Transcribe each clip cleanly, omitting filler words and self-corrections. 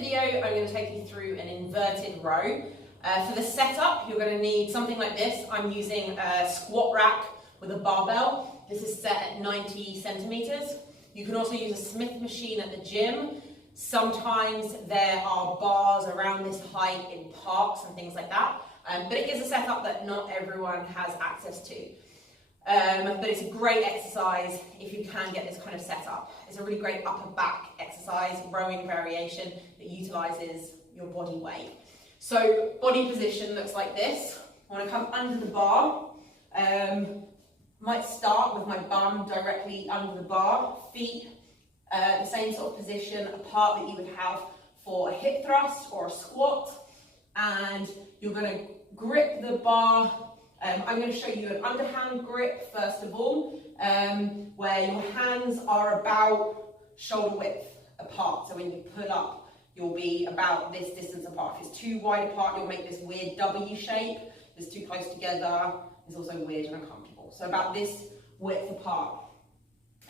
video, I'm going to take you through an inverted row. For the setup, you're going to need something like this. I'm using a squat rack with a barbell. This is set at 90 centimeters. You can also use a Smith machine at the gym. Sometimes there are bars around this height in parks and things like that. But it is a setup that not everyone has access to. But it's a great exercise if you can get this kind of setup. It's a really great upper back exercise, rowing variation that utilises your body weight. So body position looks like this. I want to come under the bar. Might start with my bum directly under the bar, feet the same sort of position apart that you would have for a hip thrust or a squat. And you're going to grip the bar. I'm going to show you an underhand grip first of all, where your hands are about shoulder width apart. So when you pull up, you'll be about this distance apart. If it's too wide apart, you'll make this weird W shape. If it's too close together, it's also weird and uncomfortable. So about this width apart.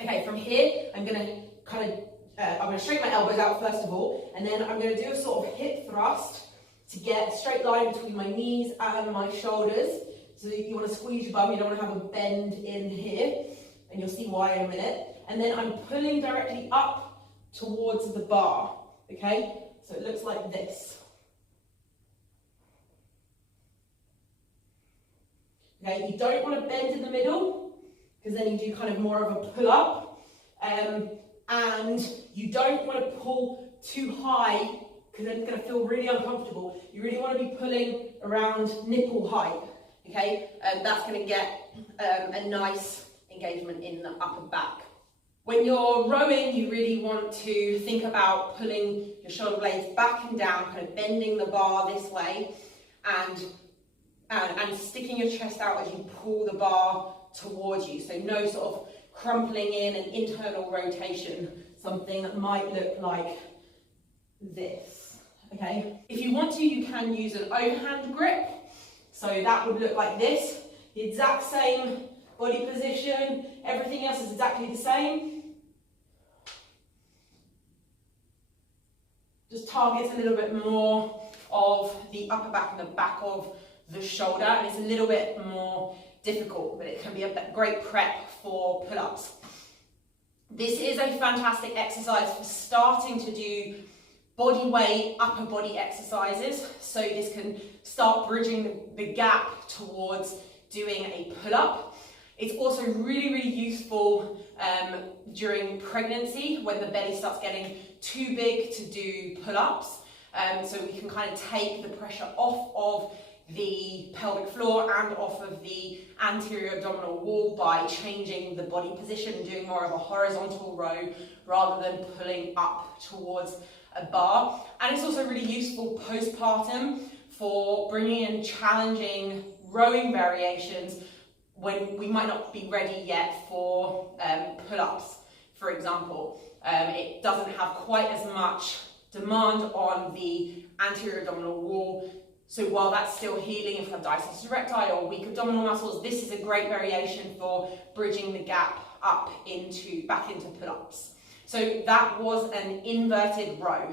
Okay, from here, I'm going to straighten my elbows out first of all, and then I'm going to do a sort of hip thrust to get a straight line between my knees and my shoulders. So you want to squeeze your bum, you don't want to have a bend in here, and you'll see why in a minute. And then I'm pulling directly up towards the bar, okay? So it looks like this. Okay, you don't want to bend in the middle, because then you do kind of more of a pull up. And you don't want to pull too high, because then it's going to feel really uncomfortable. You really want to be pulling around nipple height. Okay, that's going to get a nice engagement in the upper back. When you're rowing, you really want to think about pulling your shoulder blades back and down, kind of bending the bar this way, and sticking your chest out as you pull the bar towards you. So no sort of crumpling in and internal rotation, something that might look like this. Okay, if you want to, you can use an overhand grip. So that would look like this, the exact same body position, everything else is exactly the same. Just targets a little bit more of the upper back and the back of the shoulder, and it's a little bit more difficult, but it can be a great prep for pull-ups. This is a fantastic exercise for starting to do body weight, upper body exercises. So this can start bridging the gap towards doing a pull-up. It's also really, really useful during pregnancy when the belly starts getting too big to do pull-ups. So we can kind of take the pressure off of the pelvic floor and off of the anterior abdominal wall by changing the body position and doing more of a horizontal row rather than pulling up towards a bar. And it's also really useful postpartum for bringing in challenging rowing variations when we might not be ready yet for pull-ups, for example. It doesn't have quite as much demand on the anterior abdominal wall. So while that's still healing, if you have diastasis recti or weak abdominal muscles, this is a great variation for bridging the gap up back into pull-ups. So that was an inverted row.